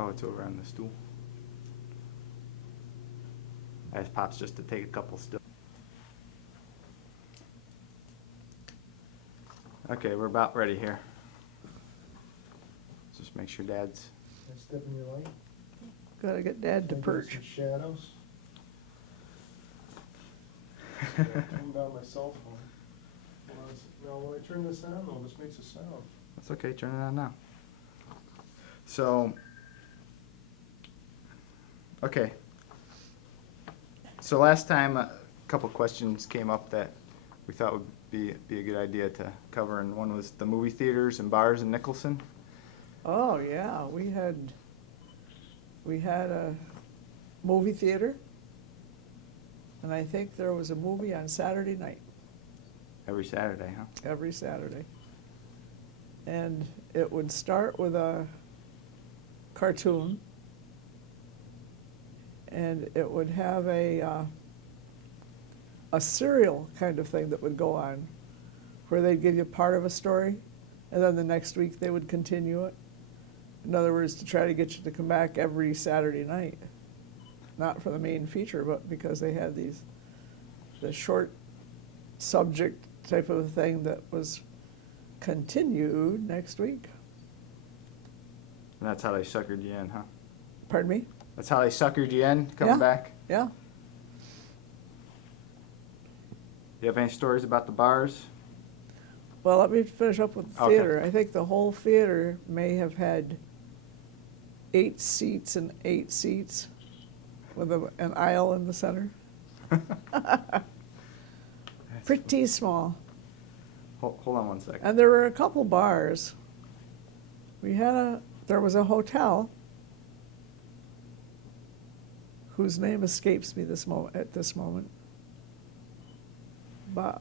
Oh, it's over on the stool. I asked Pops just to take a couple still. Okay, we're about ready here. Just make sure Dad's. Can I step in your light? Gotta get Dad to Can I get perch. some shadows? Turn down my cell phone. Now, when I turn this on, though, this makes a sound. That's okay, turn it on now. So, okay. So last time, a couple questions came up that we thought would be a good idea to cover, and one was the movie theaters and bars in Nicholson. Oh, yeah, we had a movie theater, and I think there was a movie on Saturday night, Every Saturday, huh? every Saturday. And it would start with a cartoon, and it would have a serial kind of thing that would go on, where they'd give you part of a story, and then the next week they would continue it. In other words, to try to get you to come back every Saturday night. Not for the main feature, but because they had the short subject type of thing that was continued next week. And that's how they suckered you in, huh? Pardon me? That's how they suckered you in, coming Yeah. back? Yeah. You have any stories about the bars? Well, let me finish up with the Okay. theater. I think the whole theater may have had 8 seats and 8 seats with an aisle in the center. Pretty small. Hold on one second. And there were a couple bars. There was a hotel whose name escapes me at this moment. But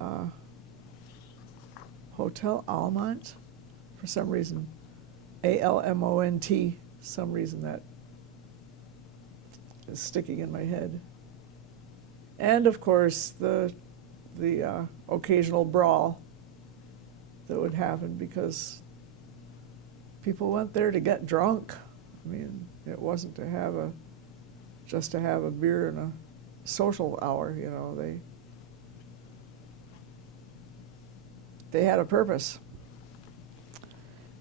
Hotel Almont, for some reason, Almont, some reason that is sticking in my head. And of course, the occasional brawl that would happen because people went there to get drunk. I mean, it wasn't just to have a beer and a social hour, you know. They had a purpose.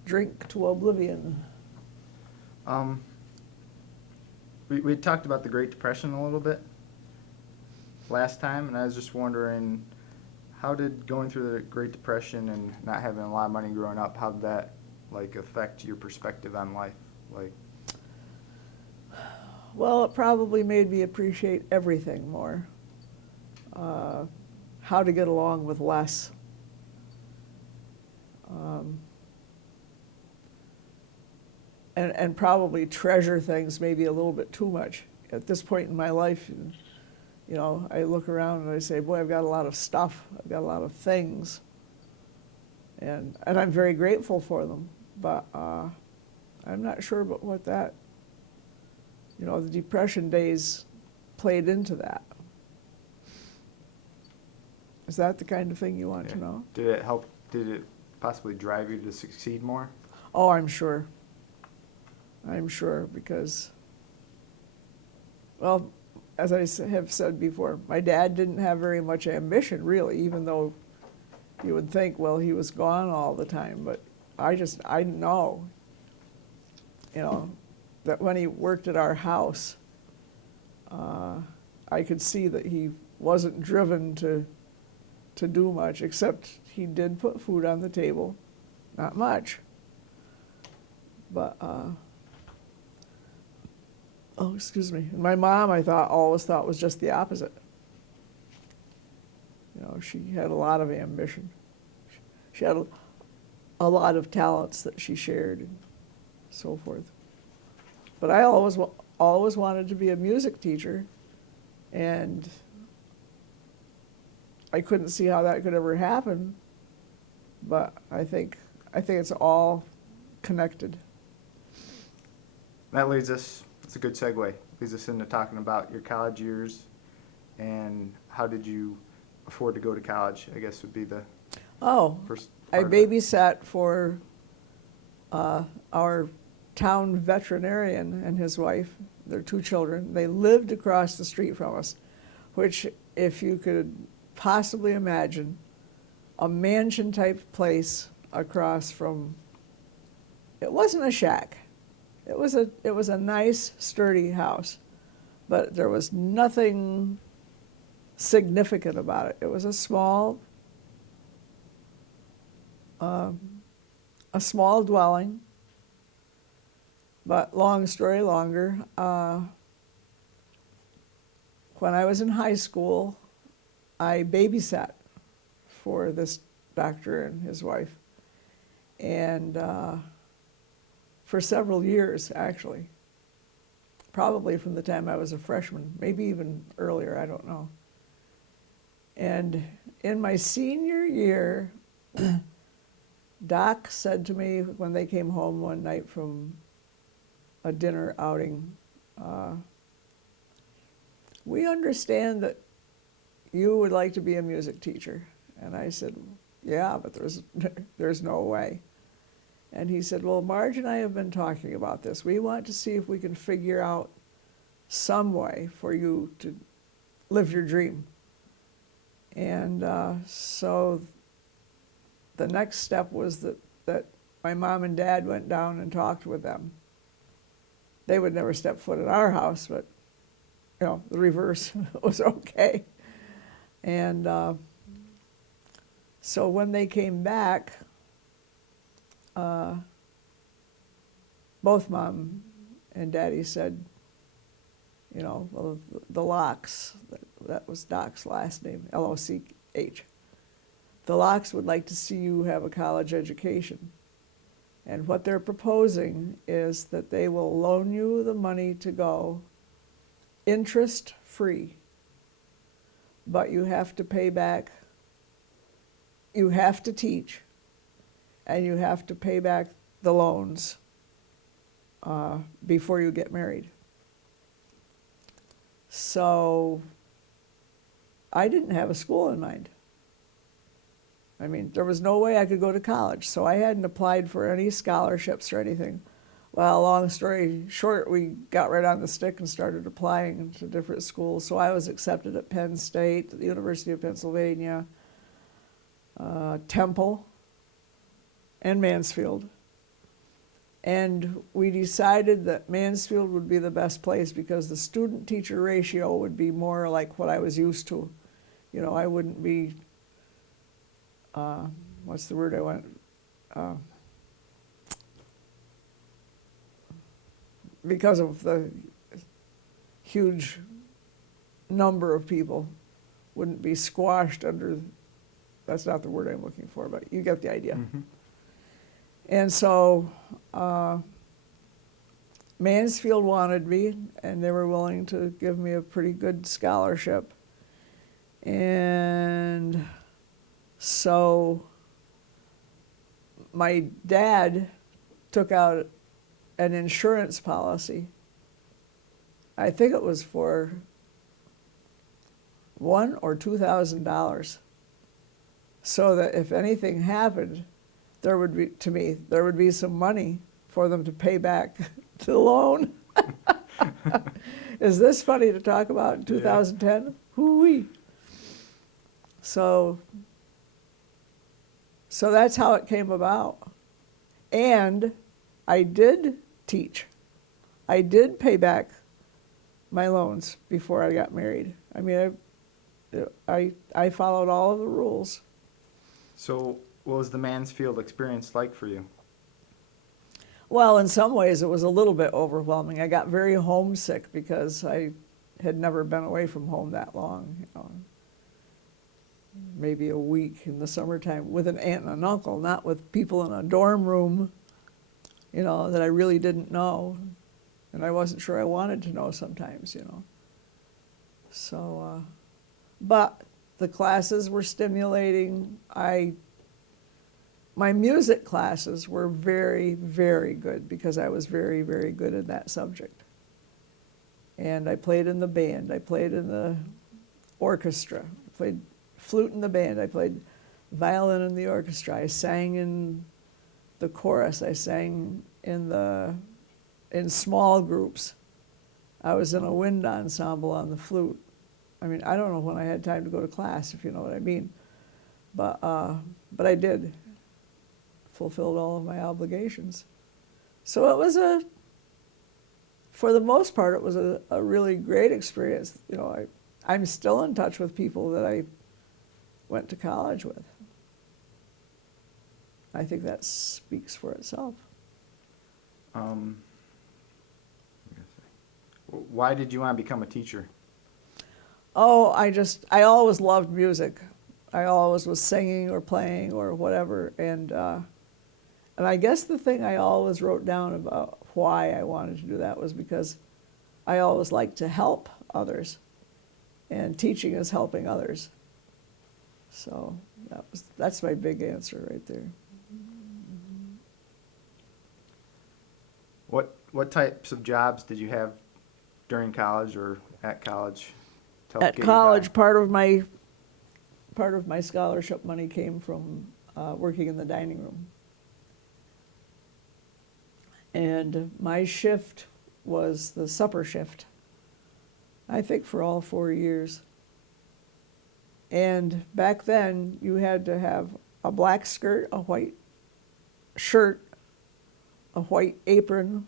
Drink to oblivion. We talked about the Great Depression a little bit last time, and I was just wondering, how did going through the Great Depression and not having a lot of money growing up, how did that affect your perspective on life? Well, it probably made me appreciate everything more. How to get along with less. And probably treasure things maybe a little bit too much. At this point in my life, you know, I look around and I say, boy, I've got a lot of stuff. I've got a lot of things. And I'm very grateful for them. But I'm not sure about what that, you know, the Depression days played into that. Is that the kind of thing you want to know? Did it help? Did it possibly drive you to succeed more? Oh, I'm sure. I'm sure because, well, as I have said before, my dad didn't have very much ambition, really, even though you would think, well, he was gone all the time. But I know, you know, that when he worked at our house, I could see that he wasn't driven to do much, except he did put food on the table. Not much. But, oh, excuse me. And my mom, I always thought was just the opposite. You know, she had a lot of ambition. She had a lot of talents that she shared and so forth. But I always wanted to be a music teacher, and I couldn't see how that could ever happen. But I think it's all connected. That leads us, it's a good segue, leads us into talking about your college years and how did you afford to go to college, I guess would be the Oh, first I part of it. babysat for our town veterinarian and his wife, their 2 children, they lived across the street from us, which, if you could possibly imagine, a mansion-type place across from, it wasn't a shack. It was a nice, sturdy house, but there was nothing significant about it. It was a small dwelling, but long story longer, when I was in high school, I babysat for this doctor and his wife, and for several years, actually, probably from the time I was a freshman, maybe even earlier, I don't know. And in my senior year, Doc said to me when they came home one night from a dinner outing, we understand that you would like to be a music teacher. And I said, yeah, but there's no way. And he said, well, Marge and I have been talking about this. We want to see if we can figure out some way for you to live your dream. And so the next step was that my mom and dad went down and talked with them. They would never step foot in our house, but you know, the reverse was okay. And so when they came back, both Mom and Daddy said, you know, well, the Locks, that was Doc's last name, L-O-C-H. The Locks would like to see you have a college education. And what they're proposing is that they will loan you the money to go interest-free, but you have to pay back, you have to teach, and you have to pay back the loans before you get married. So I didn't have a school in mind. I mean, there was no way I could go to college, so I hadn't applied for any scholarships or anything. Well, long story short, we got right on the stick and started applying to different schools. So I was accepted at Penn State, the University of Pennsylvania, Temple, and Mansfield. And we decided that Mansfield would be the best place because the student-teacher ratio would be more like what I was used to. You know, I wouldn't be, what's the word I want? Because of the huge number of people, wouldn't be squashed under, that's not the word I'm looking for, but you get the idea. Mm-hmm. And so Mansfield wanted me, and they were willing to give me a pretty good scholarship. And so my dad took out an insurance policy. I think it was for $1,000 or $2,000, so that if anything happened, there would be some money for them to pay back the loan. Is this funny to talk about in 2010? Yeah. Hoo-wee. So that's how it came about. And I did teach. I did pay back my loans before I got married. I mean, I followed all of the rules. So what was the Mansfield experience like for you? Well, in some ways it was a little bit overwhelming. I got very homesick because I had never been away from home that long, you know. Maybe a week in the summertime with an aunt and an uncle, not with people in a dorm room, you know, that I really didn't know. And I wasn't sure I wanted to know sometimes, you know. So, but the classes were stimulating. My music classes were very, very good because I was very, very good at that subject. And I played in the band. I played in the orchestra. I played flute in the band. I played violin in the orchestra. I sang in the chorus. I sang in the in small groups. I was in a wind ensemble on the flute. I mean, I don't know when I had time to go to class, if you know what I mean. But I did, fulfilled all of my obligations. So it was for the most part, it was a really great experience. You know, I'm still in touch with people that I went to college with. I think that speaks for itself. Why did you want to become a teacher? Oh, I always loved music. I always was singing or playing or whatever. And I guess the thing I always wrote down about why I wanted to do that was because I always liked to help others. And teaching is helping others. So that's my big answer right there. What types of jobs did you have during college or at college? to help At get you by? college, part of my scholarship money came from working in the dining room. And my shift was the supper shift, I think for all 4 years. And back then, you had to have a black skirt, a white shirt, a white apron.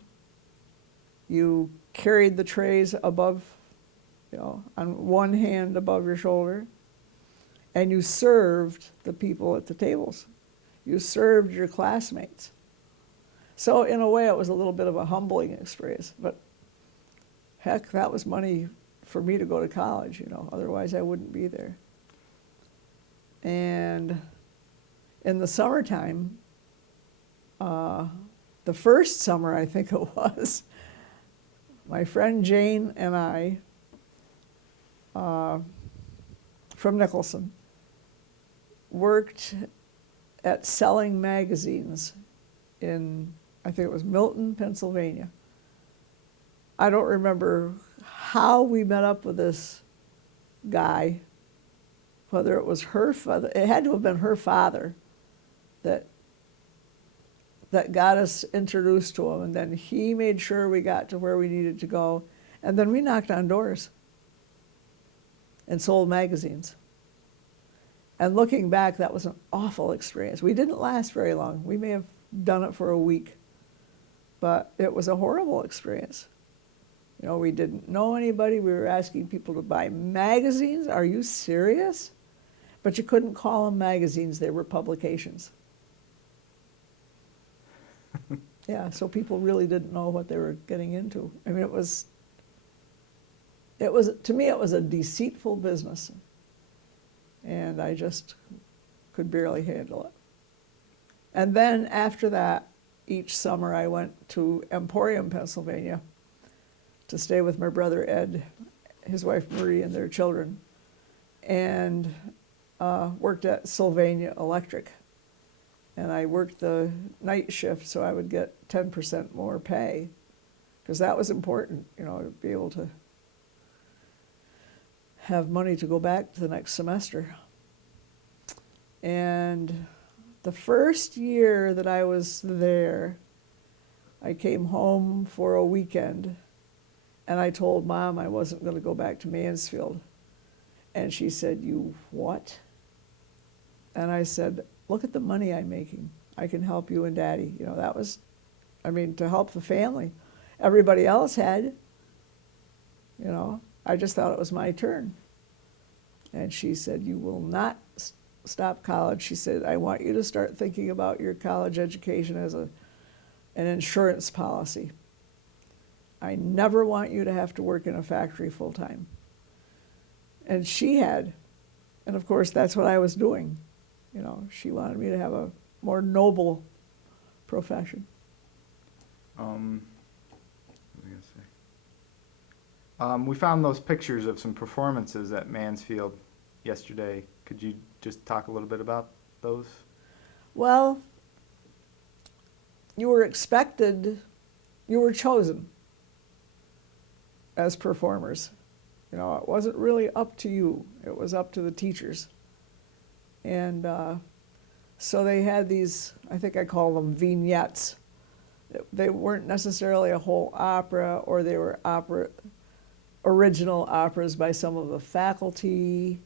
You carried the trays above, on one hand above your shoulder, and you served the people at the tables. You served your classmates. So in a way, it was a little bit of a humbling experience, but heck, that was money for me to go to college, otherwise I wouldn't be there. And in the summertime, the first summer I think it was, my friend Jane and I, from Nicholson, worked at selling magazines in, I think it was Milton, Pennsylvania. I don't remember how we met up with this guy, whether it was her father, it had to have been her father that got us introduced to him, and then he made sure we got to where we needed to go, and then we knocked on doors and sold magazines. And looking back, that was an awful experience. We didn't last very long. We may have done it for a week, but it was a horrible experience. We didn't know anybody. We were asking people to buy magazines. Are you serious? But you couldn't call them magazines. They were publications. Yeah, so people really didn't know what they were getting into. I mean, to me, it was a deceitful business. And I just could barely handle it. And then after that, each summer I went to Emporium, Pennsylvania to stay with my brother Ed, his wife Marie, and their children, and worked at Sylvania Electric. And I worked the night shift so I would get 10% more pay, because that was important, to be able to have money to go back to the next semester. And the first year that I was there, I came home for a weekend, and I told Mom I wasn't going to go back to Mansfield. And she said, "You what?" And I said, "Look at the money I'm making. I can help you and Daddy." That was, to help the family. Everybody else had, I just thought it was my turn. And she said, "You will not stop college." She said, "I want you to start thinking about your college education as an insurance policy. I never want you to have to work in a factory full time." And she had, and of course that's what I was doing. She wanted me to have a more noble profession. What was I gonna say? We found those pictures of some performances at Mansfield yesterday. Could you just talk a little bit about those? Well, you were expected, you were chosen as performers. It wasn't really up to you. It was up to the teachers. And so they had these, I think I call them vignettes. They weren't necessarily a whole opera, or they were original operas by some of the faculty,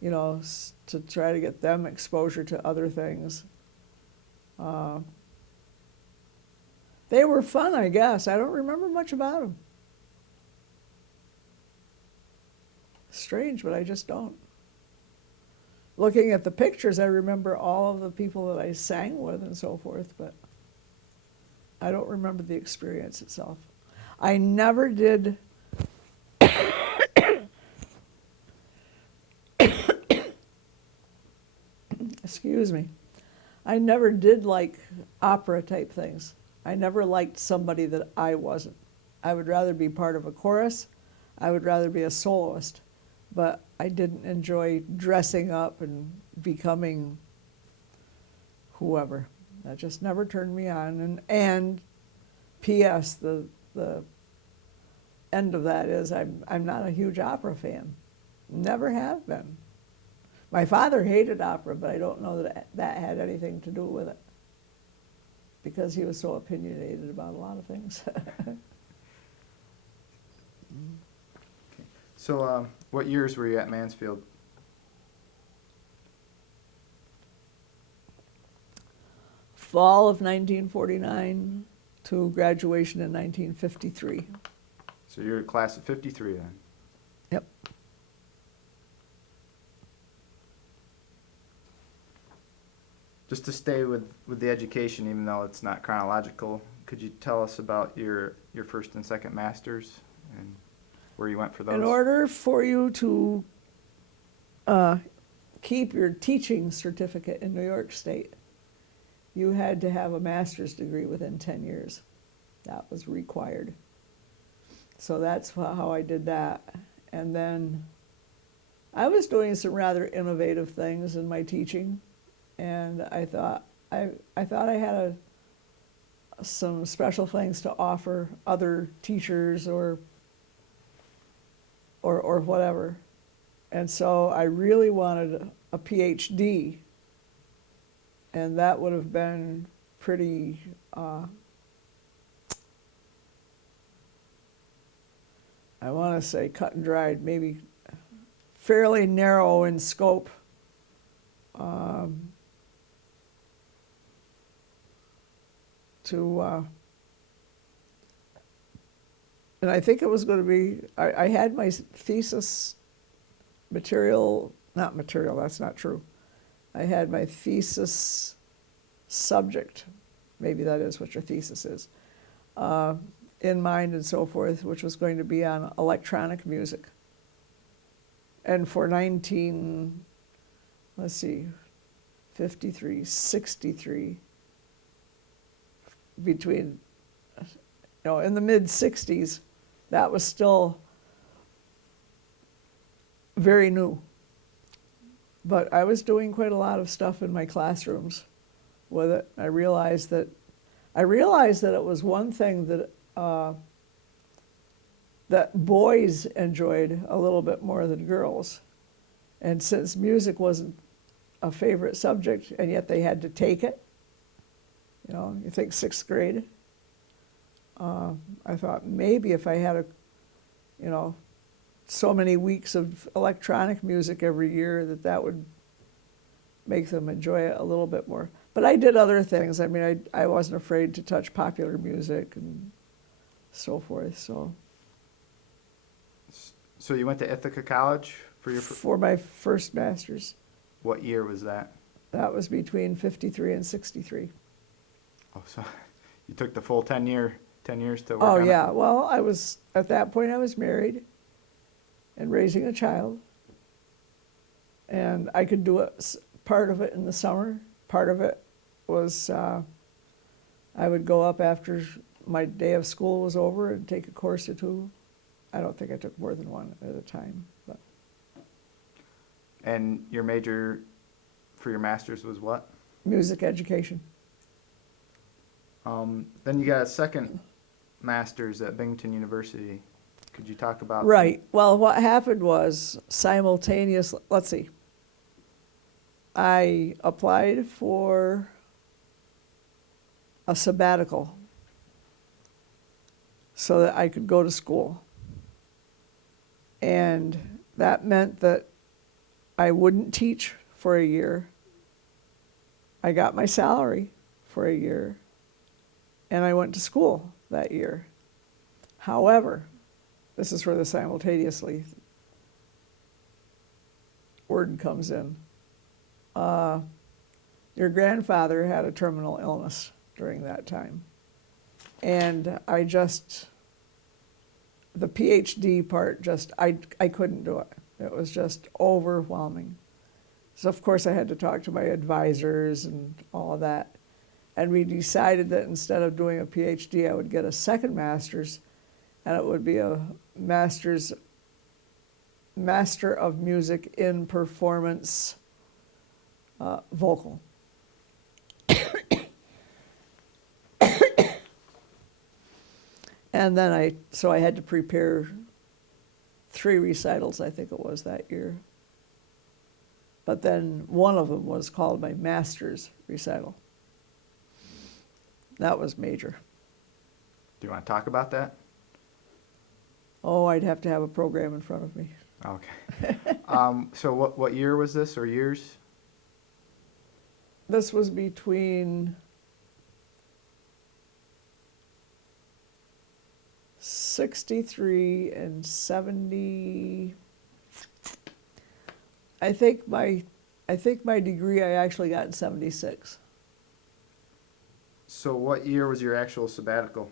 you know, to try to get them exposure to other things. They were fun, I guess. I don't remember much about them. Strange, but I just don't. Looking at the pictures, I remember all of the people that I sang with and so forth, but I don't remember the experience itself. I never did excuse me. I never did like opera type things. I never liked somebody that I wasn't. I would rather be part of a chorus. I would rather be a soloist. But I didn't enjoy dressing up and becoming whoever. That just never turned me on. And P.S. the end of that is I'm not a huge opera fan. Never have been. My father hated opera, but I don't know that that had anything to do with it, because he was so opinionated about a lot of things. So, what years were you at Mansfield? Fall of 1949 to graduation in 1953. So you're a class of 53 then? Yep. Just to stay with the education, even though it's not chronological, could you tell us about your first and second masters and where you went for those? In order for you to keep your teaching certificate in New York State, you had to have a master's degree within 10 years. That was required. So that's how I did that. And then I was doing some rather innovative things in my teaching, and I thought I had some special things to offer other teachers or whatever. And so I really wanted a PhD, and that would have been pretty I want to say cut and dried, maybe fairly narrow in scope. And I think it was going to be, I had my thesis material, not material, that's not true. I had my thesis subject, maybe that is what your thesis is, in mind and so forth, which was going to be on electronic music. And for 53, 63, between, in the mid-60s, that was still very new. But I was doing quite a lot of stuff in my classrooms with it. I realized that it was one thing that that boys enjoyed a little bit more than girls. And since music wasn't a favorite subject, and yet they had to take it, you think 6th grade, I thought maybe if I had so many weeks of electronic music every year that would make them enjoy it a little bit more. But I did other things. I mean, I wasn't afraid to touch popular music and so forth. So you went to Ithaca College for your for my first master's. What year was that? That was between 53 and 63. Oh, so you took the full 10 years to work Oh, on yeah. it? Well, at that point I was married and raising a child. And I could do it, part of it in the summer. Part of it was I would go up after my day of school was over and take a course or two. I don't think I took more than one at a time. But. And your major for your master's was what? Music education. Then you got a second master's at Binghamton University. Could you talk about Right. Well, what happened was simultaneously, let's see, I applied for a sabbatical so that I could go to school. And that meant that I wouldn't teach for a year. I got my salary for a year, and I went to school that year. However, this is where the simultaneously word comes in. Your grandfather had a terminal illness during that time. And the PhD part I couldn't do it. It was just overwhelming. So of course I had to talk to my advisors and all of that. And we decided that instead of doing a PhD, I would get a second master's, and it would be a Master of Music in Performance Vocal. And then I had to prepare 3 recitals, I think it was, that year. But then one of them was called my master's recital. That was major. Do you want to talk about that? Oh, I'd have to have a program in front of me. Okay. So what year was this, or years? This was between 63 and 70. I think my degree I actually got in 76. So what year was your actual sabbatical?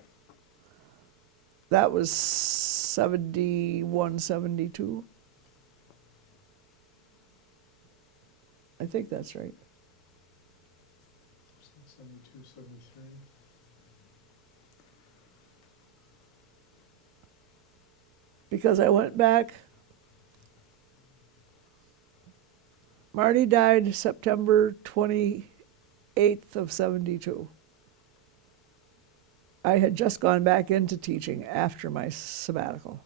That was 71, 72. I think that's right. 72, 73. Because I went back. Marty died September 28th of 72. I had just gone back into teaching after my sabbatical.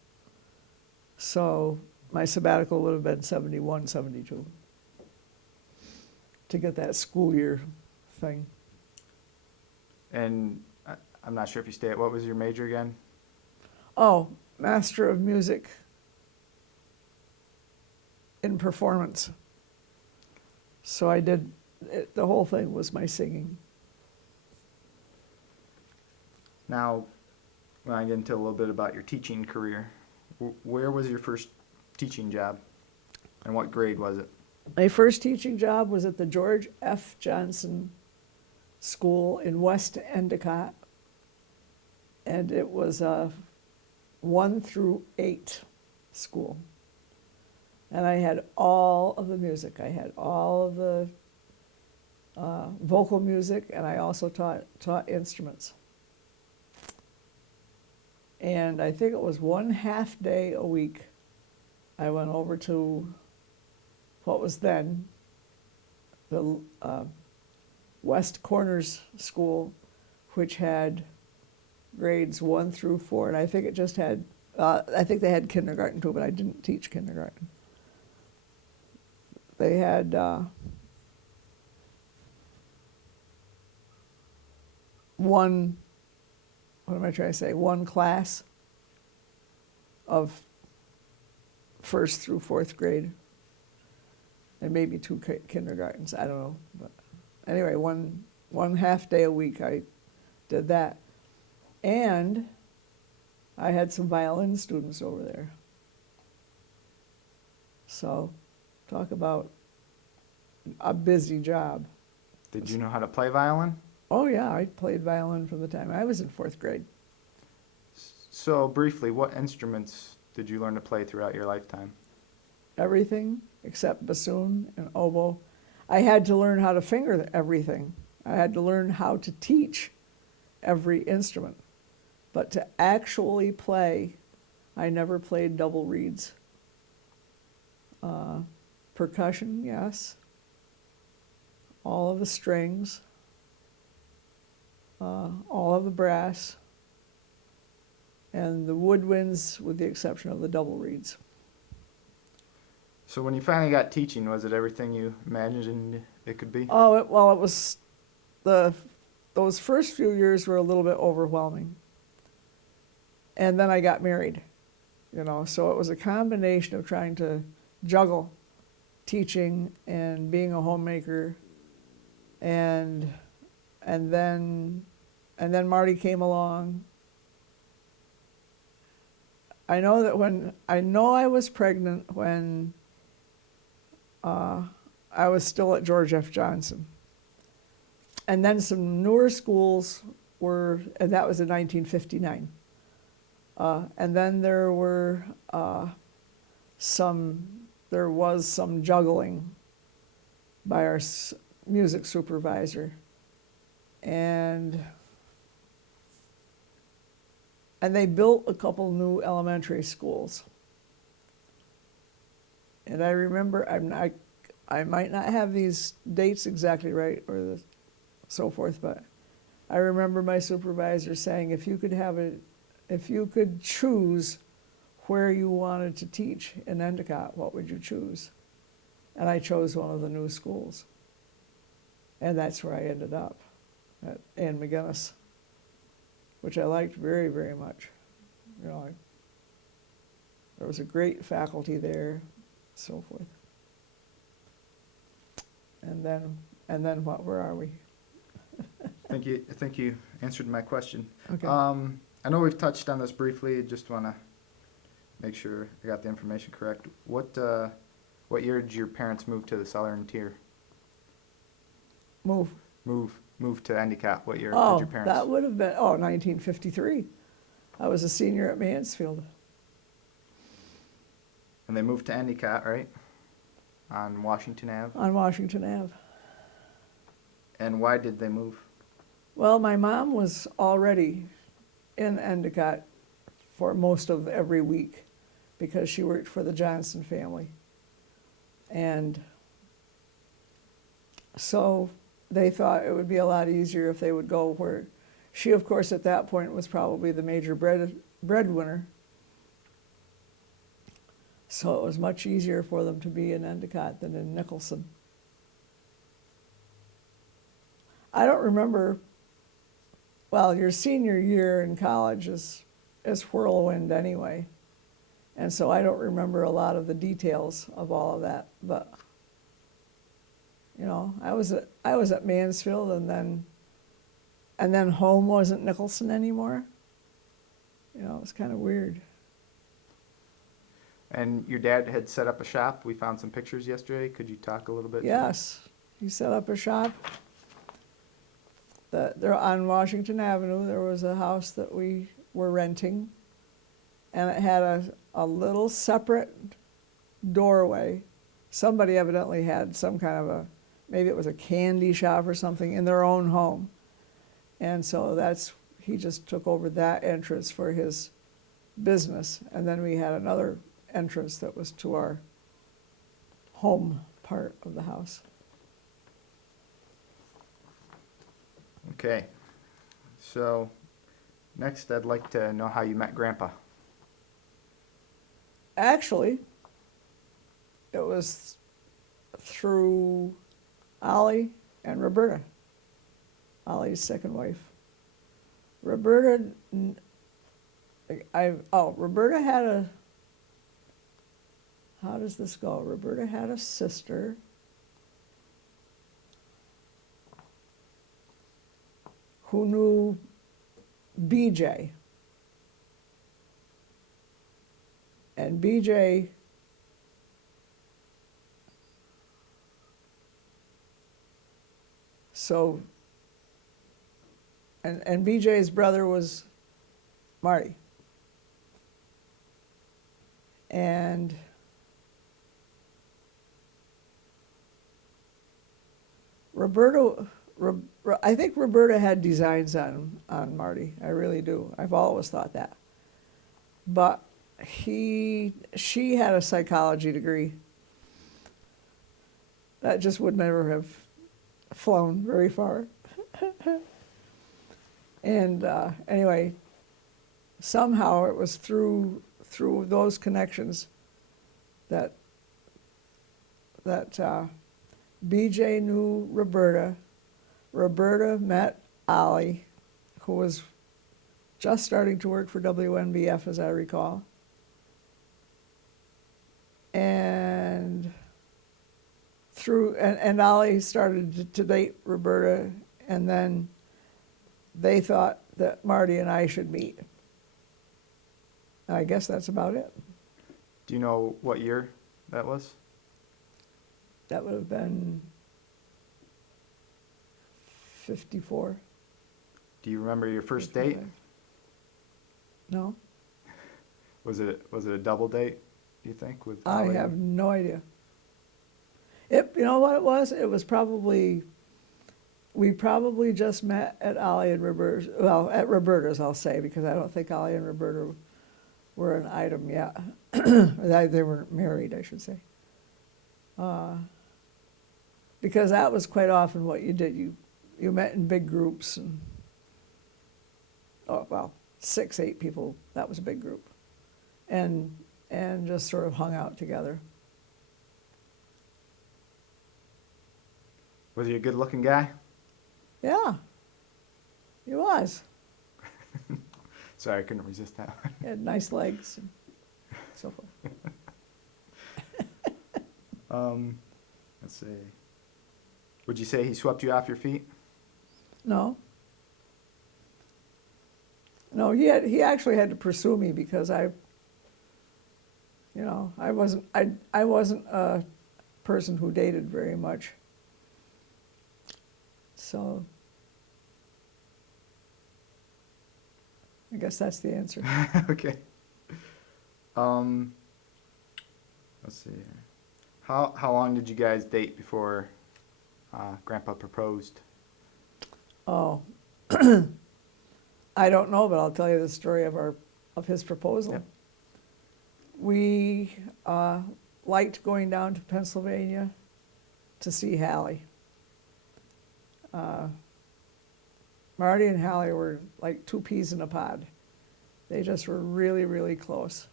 So my sabbatical would have been 71, 72 to get that school year thing. And I'm not sure if you stated, what was your major again? Oh, Master of Music in Performance. So I did, the whole thing was my singing. Now, when I get into a little bit about your teaching career, where was your first teaching job, and what grade was it? My first teaching job was at the George F. Johnson School in West Endicott, and it was a 1 through 8 school. And I had all of the music. I had all of the vocal music, and I also taught instruments. And I think it was 1 half day a week. I went over to what was then the West Corners School, which had grades 1 through 4, and I think it just had, I think they had kindergarten too, but I didn't teach kindergarten. They had one class of 1st through 4th grade, and maybe 2 kindergartens, I don't know. But anyway, one half day a week I did that. And I had some violin students over there. So talk about a busy job. Did you know how to play violin? Oh yeah, I played violin from the time I was in 4th grade. So briefly, what instruments did you learn to play throughout your lifetime? Everything except bassoon and oboe. I had to learn how to finger everything. I had to learn how to teach every instrument. But to actually play, I never played double reeds. Percussion, yes. All of the strings. All of the brass. And the woodwinds, with the exception of the double reeds. So when you finally got teaching, was it everything you imagined it could be? Oh, it was those first few years were a little bit overwhelming. and then I got married, you know, so it was a combination of trying to juggle teaching and being a homemaker, and then Marty came along. I know I was pregnant when I was still at George F. Johnson. And then some newer schools and that was in 1959. And then there was some juggling by our music supervisor. And they built a couple new elementary schools. And I remember, I might not have these dates exactly right or so forth, but I remember my supervisor saying, if you could choose where you wanted to teach in Endicott, what would you choose? And I chose one of the new schools. And that's where I ended up, at Ann McGinnis, which I liked very, very much. You know, there was a great faculty there, so forth. And then what? Where are we? I think you answered my question. Okay. I know we've touched on this briefly. Just want to make sure I got the information correct. What year did your parents move to the Southern Tier? Move Move to Endicott. What year did Oh, your parents? that would have been 1953. I was a senior at Mansfield. And they moved to Endicott, right? On Washington Ave. On Washington Ave. And why did they move? Well, my mom was already in Endicott for most of every week because she worked for the Johnson family. And so they thought it would be a lot easier if they would go where she, of course, at that point was probably the major breadwinner. So it was much easier for them to be in Endicott than in Nicholson. I don't remember, well, your senior year in college is whirlwind anyway. And so I don't remember a lot of the details of all of that, but you know, I was at Mansfield, and then home wasn't Nicholson anymore. You know, it was kind of weird. And your dad had set up a shop. We found some pictures yesterday. Could you talk a little bit? Yes, he set up a shop. There on Washington Avenue, there was a house that we were renting, and it had a little separate doorway. Somebody evidently had some kind of maybe it was a candy shop or something in their own home. And so he just took over that entrance for his business. And then we had another entrance that was to our home part of the house. Okay. So next I'd like to know how you met Grandpa. Actually, it was through Ollie and Roberta, Ollie's second wife. Roberta had how does this go? Roberta had a sister who knew BJ. And BJ and BJ's brother was Marty. And I think Roberta had designs on Marty. I really do. I've always thought that. But she had a psychology degree. That just would never have flown very far. And anyway, somehow it was through those connections that BJ knew Roberta. Roberta met Ollie, just starting to work for WNBF, as I recall. And Ollie started to date Roberta, and then they thought that Marty and I should meet. I guess that's about it. Do you know what year that was? That would have been 54. Do you remember your first date? 55. No, Was it a double date, do you think, with I Holly? have no idea. You know what it was? It was probably, we probably just met at Ollie and Roberta's, well, at Roberta's, I'll say, because I don't think Ollie and Roberta were an item yet. They weren't married, I should say. Because that was quite often what you did. You met in big groups, and, oh, well, 6, 8 people, that was a big group. And just sort of hung out together. Was he a good-looking guy? Yeah, he was. Sorry, I couldn't resist that one. He had nice legs and so forth. Let's see. Would you say he swept you off your feet? No. No, he actually had to pursue me because I wasn't a person who dated very much. So I guess that's the answer. Okay. Let's see here. How long did you guys date before Grandpa proposed? Oh, I don't know, but I'll tell you the story of his proposal. Yep. We liked going down to Pennsylvania to see Hallie. Marty and Hallie were like 2 peas in a pod. They just were really, really close.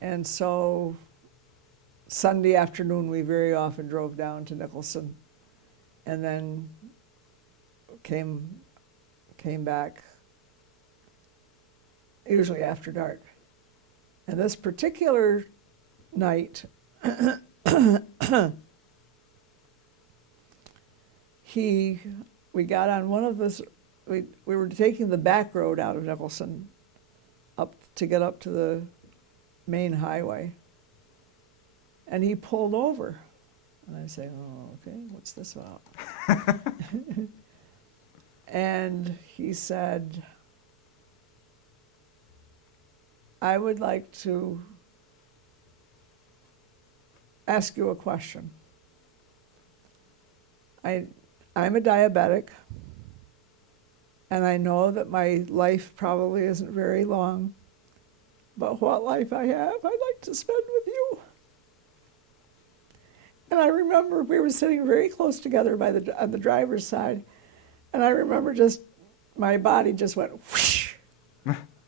And so Sunday afternoon, we very often drove down to Nicholson and then came back, usually after dark. And this particular night, we got on one of this, we were taking the back road out of Nicholson to get up to the main highway. And he pulled over. And I say, oh, okay, what's this about? And he said, I would like to ask you a question. I'm a diabetic, and I know that my life probably isn't very long, but what life I have, I'd like to spend with you. And I remember we were sitting very close together on the driver's side, and I remember just, my body just went whoosh.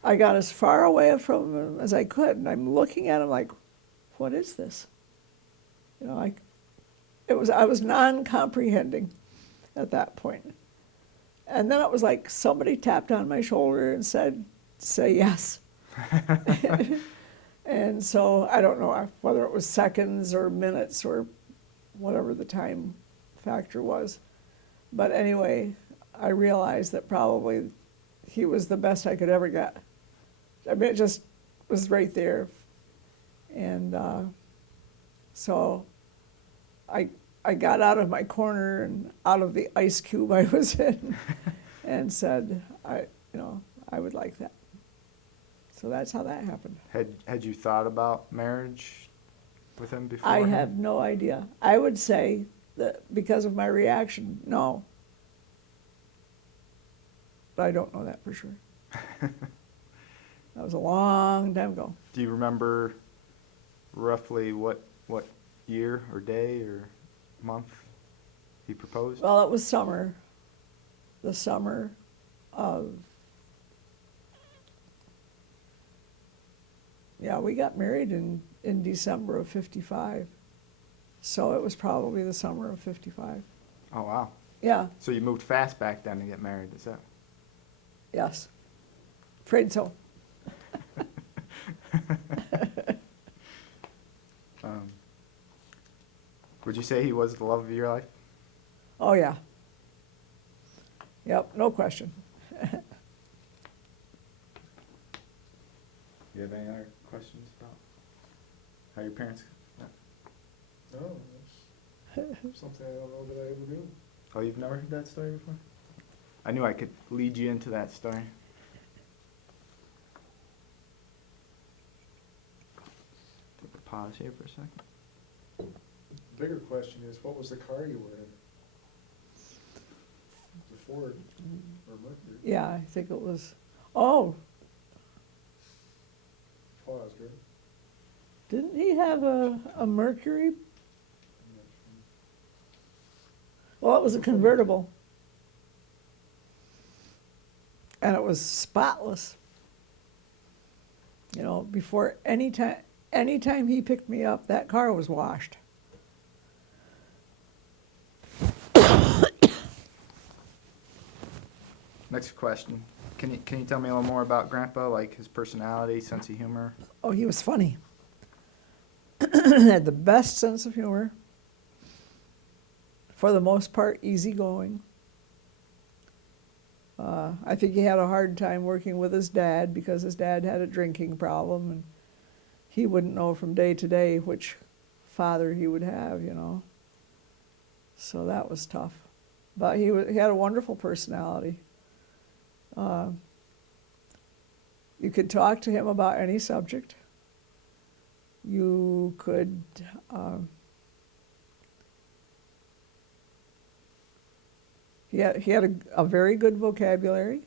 I got as far away from him as I could, and I'm looking at him like, what is this? You know, I was non-comprehending at that point. And then it was like somebody tapped on my shoulder and said, say yes. And so I don't know whether it was seconds or minutes or whatever the time factor was. But anyway, I realized that probably he was the best I could ever get. I mean, it just was right there. And so I got out of my corner and out of the ice cube I was in and said, I would like that. So that's how that happened. Had you thought about marriage with him before? I have no idea. I would say that because of my reaction, no. But I don't know that for sure. That was a long time ago. Do you remember roughly what year or day or month he proposed? Well, it was summer. The summer of, yeah, we got married in December of 55. So it was probably the summer of 55. Oh, wow. Yeah, So you moved fast back then to get married, is that? yes. Afraid so. Um, would you say he was the love of your life? Oh, yeah. Yep, no question. You have any other questions about how your parents? No, that's something I don't know that I ever knew. Oh, you've never heard that story before? I knew I could lead you into that story. Take a pause here for a second. The bigger question is, what was the car you were in? The Ford or Mercury? Yeah, I think it was, oh, Pause, right? didn't he have a Mercury? I'm not sure. Well, it was a convertible. And it was spotless. You know, before anytime he picked me up, that car was washed. Next question. Can you tell me a little more about Grandpa, like his personality, sense of humor? Oh, he was funny. Had the best sense of humor. For the most part, easygoing. I think he had a hard time working with his dad because his dad had a drinking problem, and he wouldn't know from day to day which father he would have, you know. So that was tough. But he had a wonderful personality. You could talk to him about any subject. You could he had a very good vocabulary.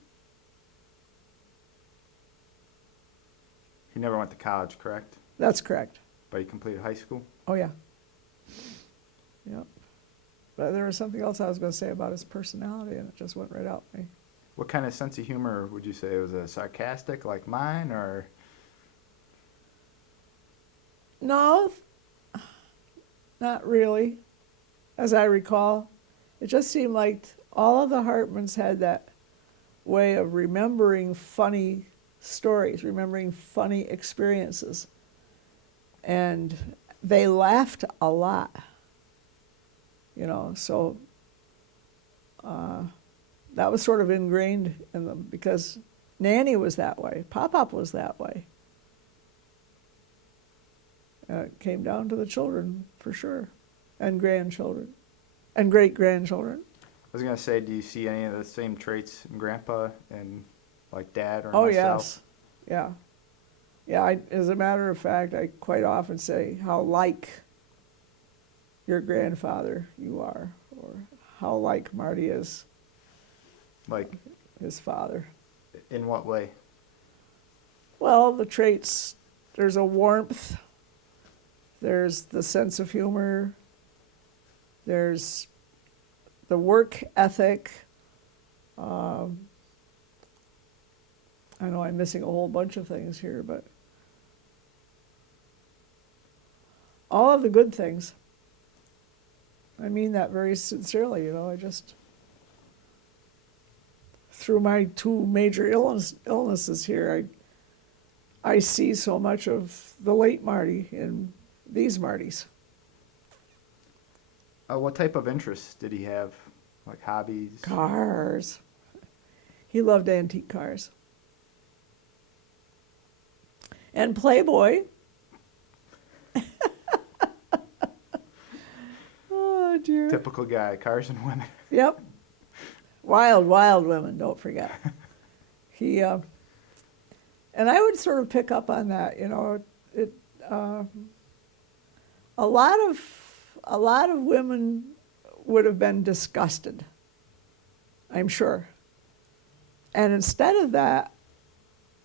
He never went to college, correct? That's correct. But he completed high school? Oh, yeah. Yep. But there was something else I was going to say about his personality, and it just went right out me. What kind of sense of humor would you say? Was it sarcastic like mine, or? No, not really. As I recall, it just seemed like all of the Hartmans had that way of remembering funny stories, remembering funny experiences. And they laughed a lot, you know, so that was sort of ingrained in them because Nanny was that way, Pop-Pop was that way. It came down to the children, for sure, and grandchildren, and great-grandchildren. I was gonna say, do you see any of the same traits in Grandpa and like Dad or Oh, myself? yes, yeah. Yeah, as a matter of fact, I quite often say how like your grandfather you are, or how like Marty is Like, his father. in what way? Well, the traits, there's a warmth, there's the sense of humor, there's the work ethic. I know I'm missing a whole bunch of things here, but all of the good things. I mean that very sincerely, you know, I just, through my two major illnesses here, I see so much of the late Marty in these Martys. What type of interests did he have? Like hobbies? Cars. He loved antique cars. And Playboy. Oh, dear. Typical guy, cars and women. Yep. Wild, wild women, don't forget. He, and I would sort of pick up on that, you know, a lot of women would have been disgusted, I'm sure. And instead of that,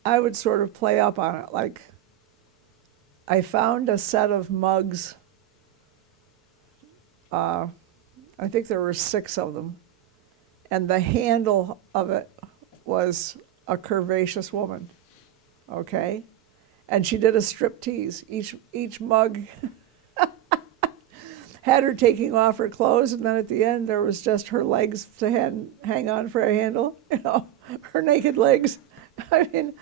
I would sort of play up on it. Like, I found a set of mugs. I think there were 6 of them. And the handle of it was a curvaceous woman, okay? And she did a striptease. Each mug had her taking off her clothes, and then at the end there was just her legs to hang on for a handle, you know, her naked legs I mean,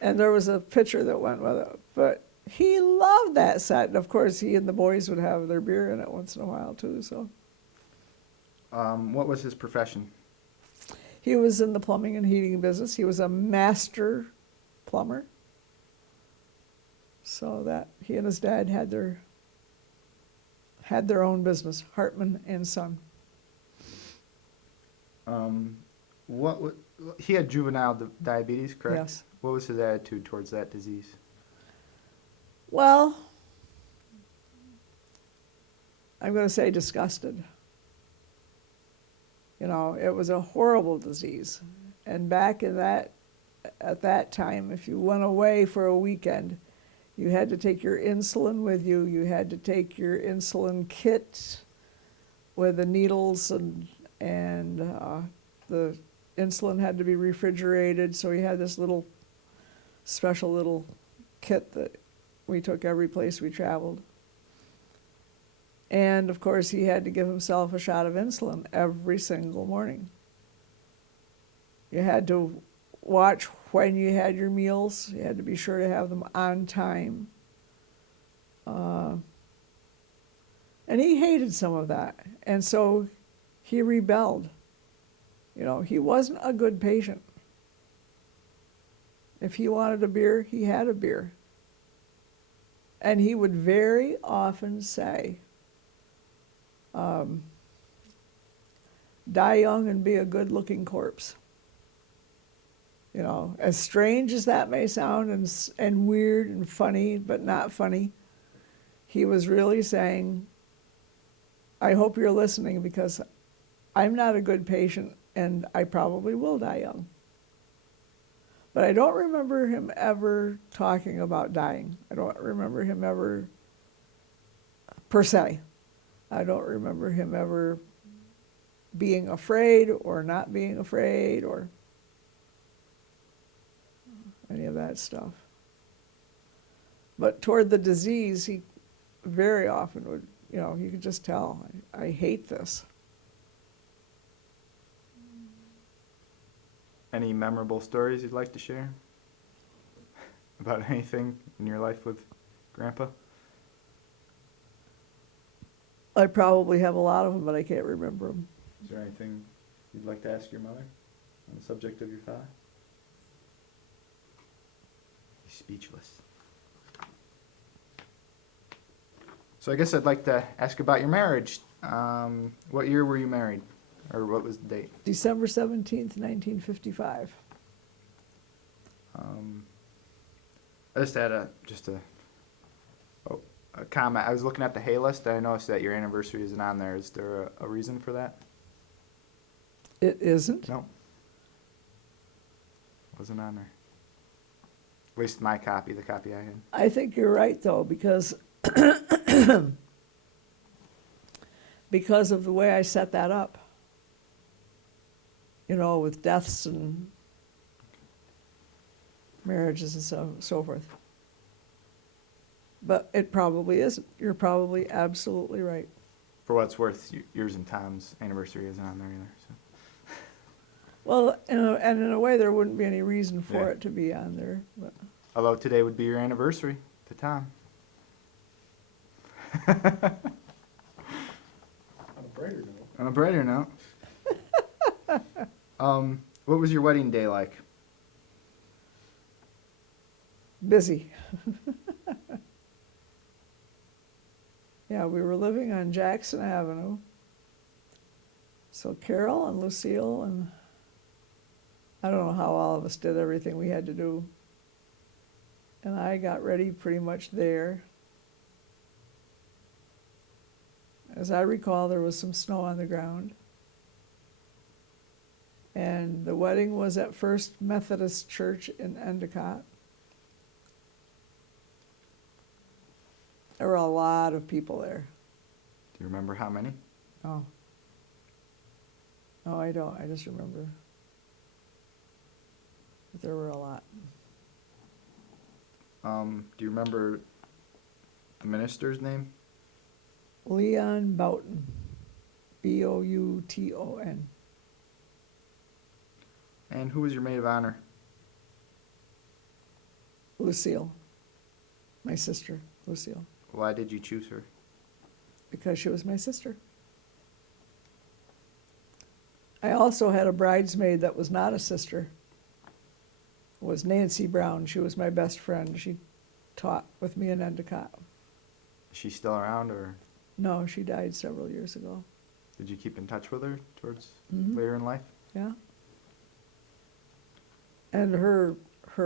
and there was a picture that went with it. But he loved that set. And of course, he and the boys would have their beer in it once in a while, too. So What was his profession? he was in the plumbing and heating business. He was a master plumber. So that he and his dad had their own business, Hartman and Son. He had juvenile diabetes, correct? Yes. What was his attitude towards that disease? Well, I'm going to say disgusted. You know, it was a horrible disease. And back in at that time, if you went away for a weekend, you had to take your insulin with you. You had to take your insulin kit with the needles, and the insulin had to be refrigerated. So he had this special little kit that we took every place we traveled. And of course, he had to give himself a shot of insulin every single morning. You had to watch when you had your meals. You had to be sure to have them on time. And he hated some of that. And so he rebelled. You know, he wasn't a good patient. If he wanted a beer, he had a beer. And he would very often say, die young and be a good-looking corpse. You know, as strange as that may sound, and weird and funny, but not funny, he was really saying, I hope you're listening, because I'm not a good patient and I probably will die young. But I don't remember him ever talking about dying. I don't remember him ever, per se. I don't remember him ever being afraid or not being afraid or any of that stuff. But toward the disease, he very often would, you know, you could just tell, I hate this. Any memorable stories you'd like to share about anything in your life with Grandpa? I probably have a lot of them, but I can't remember them. Is there anything you'd like to ask your mother on the subject of your father? He's speechless. So I guess I'd like to ask about your marriage. What year were you married? Or what was the date? December 17th, 1955. I just had a comment. I was looking at the Hay list, and I noticed that your anniversary isn't on there. Is there a reason for that? It isn't? No. Wasn't on there. At least my copy, the copy I had. I think you're right, though, because because of the way I set that up. You know, with deaths and marriages and so forth. But it probably isn't. You're probably absolutely right. For what it's worth, yours and Tom's anniversary isn't on there either. So. Well, and in a way, there wouldn't be any reason for Yeah. it to be on there. But Although today would be your anniversary to Tom. On a brighter note. On a brighter note. What was your wedding day like? busy. Yeah, we were living on Jackson Avenue. So Carol and Lucille and I don't know how all of us did everything we had to do. And I got ready pretty much there. As I recall, there was some snow on the ground. And the wedding was at First Methodist Church in Endicott. There were a lot of people there. Do you remember how many? Oh. No, I don't. I just remember that there were a lot. Do you remember the minister's name? Leon Boughton. Bouton. And who was your maid of honor? Lucille, my sister, Lucille, Why did you choose her? because she was my sister. I also had a bridesmaid that was not a sister. It was Nancy Brown. She was my best friend. She taught with me in Endicott. Is she still around, or No, she died several years ago. did you keep in touch with her towards Mhm. later in life? Yeah. And her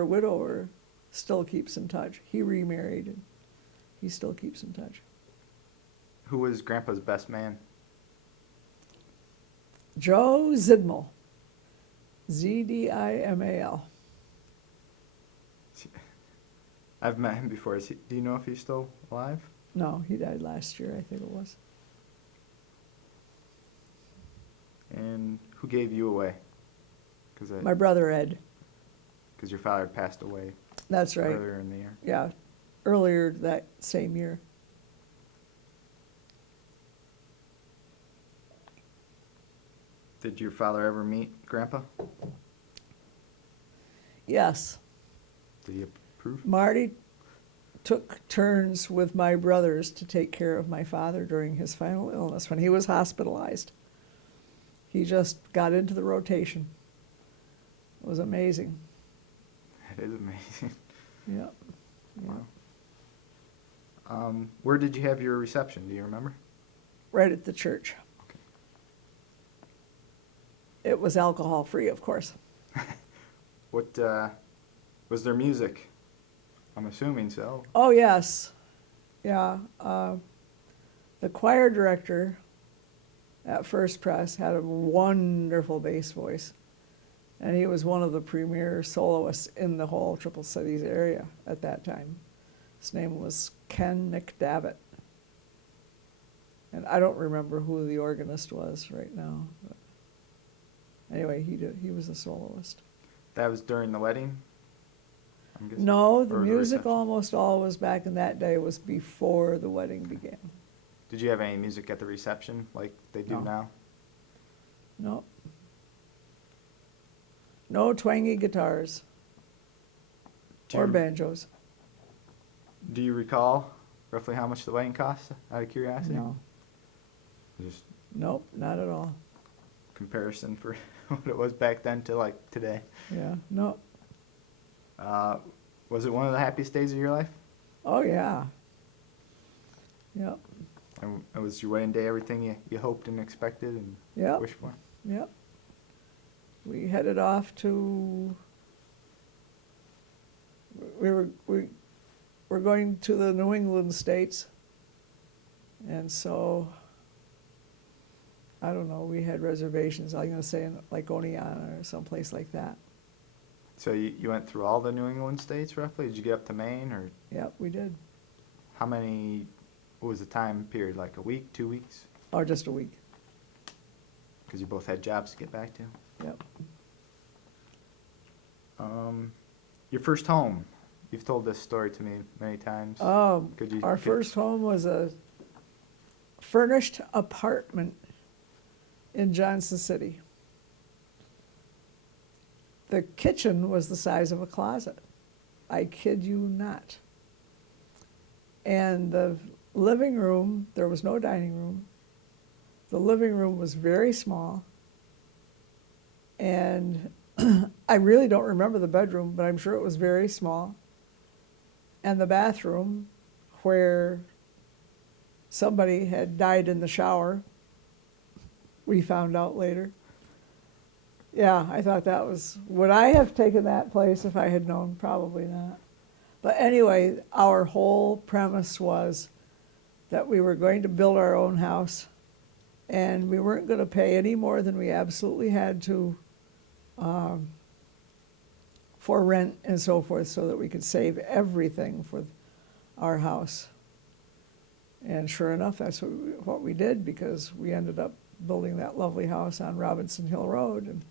widower still keeps in touch. He remarried, and he still keeps in touch. Who was Grandpa's best man? Joe Zidmal, Zdimal. I've met him before. Do you know if he's still alive? No, he died last year, I think it was. And who gave you away? Because My brother Ed. your father had passed away That's right. earlier in the year. Yeah, earlier that same year. Did your father ever meet Grandpa? Yes, Did he approve? Marty took turns with my brothers to take care of my father during his final illness when he was hospitalized. He just got into the rotation. It was amazing. It is amazing. Yeah. Yeah. Wow. Where did you have your reception? Do you remember? Right at the church. Okay. It was alcohol free, of course. What was there music? I'm assuming so. Oh, yes. Yeah. The choir director at First Press had a wonderful bass voice. And he was one of the premier soloists in the whole Triple Cities area at that time. His name was Ken McDavitt. And I don't remember who the organist was right now. But anyway, he was a soloist. That was during the wedding? I'm guessing. No, the Or music reception. almost always back in that day was before the wedding began. Did you have any music at the reception like they do No. now? No. No twangy guitars Do or you- banjos. Do you recall roughly how much the wedding cost, out of curiosity? No. Just Nope, not at all. comparison for what it was back then to like today. Yeah, no. Was it one of the happiest days of your life? Oh, yeah. Yep, And it was your wedding day, everything you hoped and expected and yep, wished for? yep. We headed off to, we were going to the New England states. And so, I don't know, we had reservations, I'm gonna say in like Oneonta or someplace like that. So you went through all the New England states roughly? Did you get up to Maine, or Yep, we did. how many, what was the time period, like a week, 2 weeks? Or just a week, Because you both had jobs to get back to. yep. Your first home. You've told this story to me many times. Could you Our get- first home was a furnished apartment in Johnson City. The kitchen was the size of a closet. I kid you not. And the living room, there was no dining room. The living room was very small. And I really don't remember the bedroom, but I'm sure it was very small. And the bathroom, where somebody had died in the shower, we found out later. Yeah, I thought that was, would I have taken that place if I had known? Probably not. But anyway, our whole premise was that we were going to build our own house, and we weren't going to pay any more than we absolutely had to for rent and so forth, so that we could save everything for our house. And sure enough, that's what we did, because we ended up building that lovely house on Robinson Hill Road and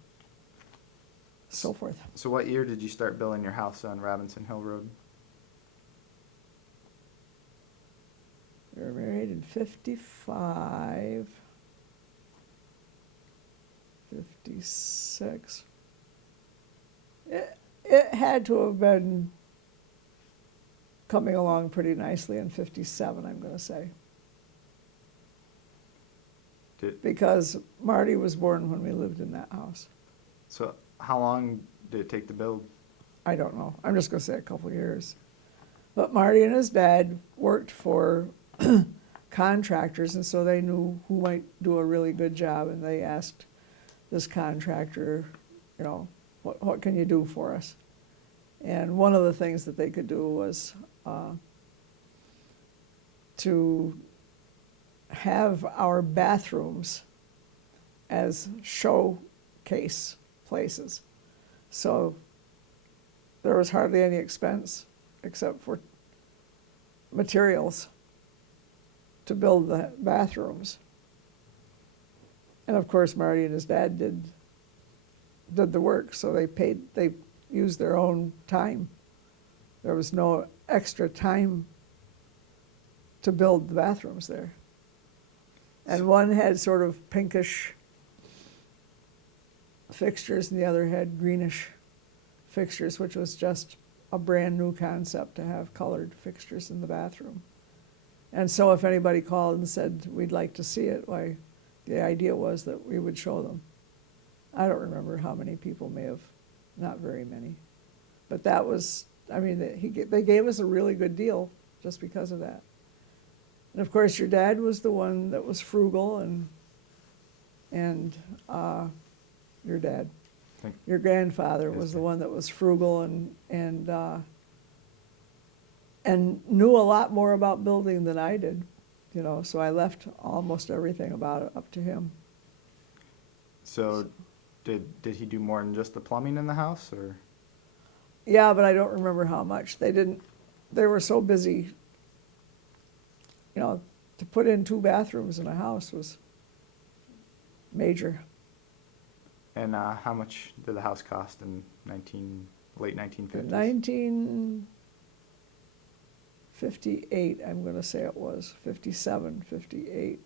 so forth. So what year did you start building your house on Robinson Hill Road? We were married in 55, 56. It had to have been coming along pretty nicely in 57, I'm gonna say. Because Marty was born when we lived in that house. So how long did it take to build? I don't know, I'm just gonna say a couple years. But Marty and his dad worked for contractors, and so they knew who might do a really good job, and they asked this contractor, you know, what can you do for us? And one of the things that they could do was to have our bathrooms as showcase places. So there was hardly any expense except for materials to build the bathrooms. And of course, Marty and his dad did the work, so they used their own time. There was no extra time to build the bathrooms there. And one had sort of pinkish fixtures and the other had greenish fixtures, which was just a brand new concept to have colored fixtures in the bathroom. And so if anybody called and said, we'd like to see it, why, the idea was that we would show them. I don't remember how many people may have, not very many. But that was, I mean, they gave us a really good deal just because of that. And of course, your dad was the one that was frugal, and your dad, your grandfather was the one that was frugal and knew a lot more about building than I did, you know, so I left almost everything about it up to him. So did he do more than just the plumbing in the house, or? Yeah, but I don't remember how much. They were so busy, you know, to put in 2 bathrooms in a house was major. And how much did the house cost in late 1950s? 1958, I'm going to say it was, 57, 58.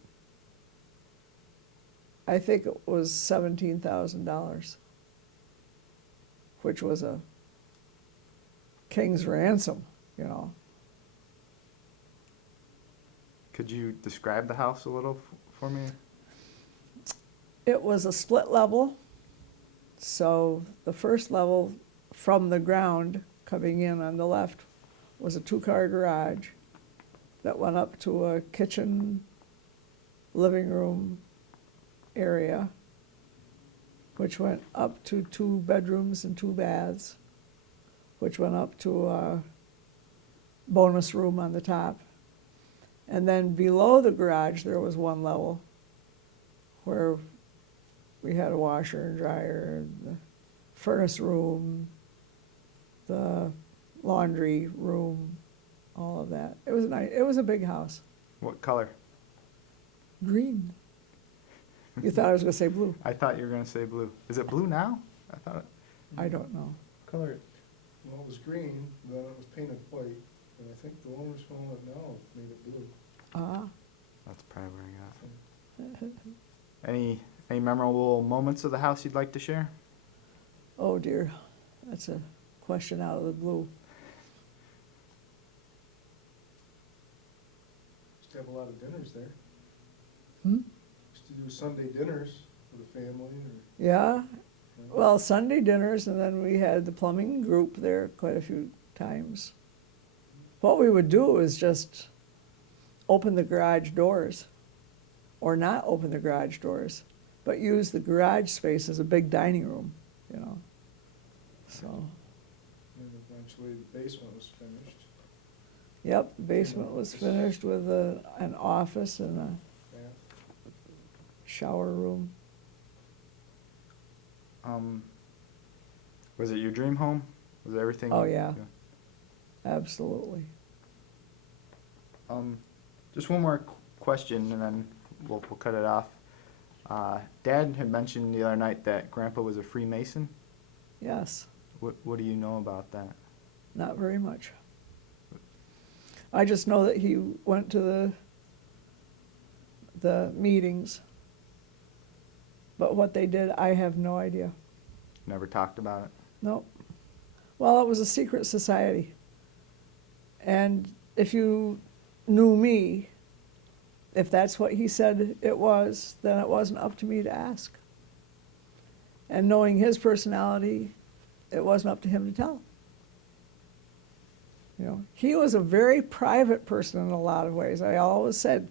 I think it was $17,000, which was a king's ransom, you know. Could you describe the house a little for me? It was a split level, so the first level from the ground coming in on the left was a 2-car garage that went up to a kitchen, living room area, which went up to 2 bedrooms and 2 baths, which went up to a bonus room on the top. And then below the garage, there was 1 level where we had a washer and dryer, the furnace room, the laundry room, all of that. It was nice. It was a big house. What color? Green. You thought I was going to say blue. I thought you were going to say blue. Is it blue now? I thought. I don't know. Color, well, it was green, then it was painted white, and I think the owners who own it now made it blue. Ah. That's probably where I got it. Any memorable moments of the house you'd like to share? Oh dear, that's a question out of the blue. Used to have a lot of dinners there. Hmm? Used to do Sunday dinners for the family, or. Yeah, well, Sunday dinners, and then we had the plumbing group there quite a few times. What we would do is just open the garage doors, or not open the garage doors, but use the garage space as a big dining room, you know. So, And eventually the basement was finished. yep, the basement was finished with an office and a Bath. shower room. Was it your dream home? Was everything? Oh, yeah. Absolutely. Just one more question, and then we'll cut it off. Dad had mentioned the other night that Grandpa was a Freemason. Yes. What do you know about that? Not very much. I just know that he went to the meetings, but what they did, I have no idea. Never talked about it. Nope. Well, it was a secret society. And if you knew me, if that's what he said it was, then it wasn't up to me to ask. And knowing his personality, it wasn't up to him to tell. You know, he was a very private person in a lot of ways. I always said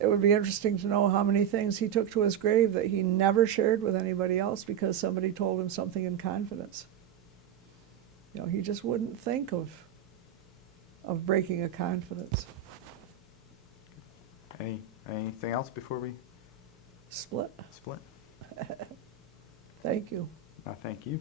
it would be interesting to know how many things he took to his grave that he never shared with anybody else because somebody told him something in confidence. You know, he just wouldn't think of breaking a confidence. Anything else before we Split. split? Thank you. Thank you.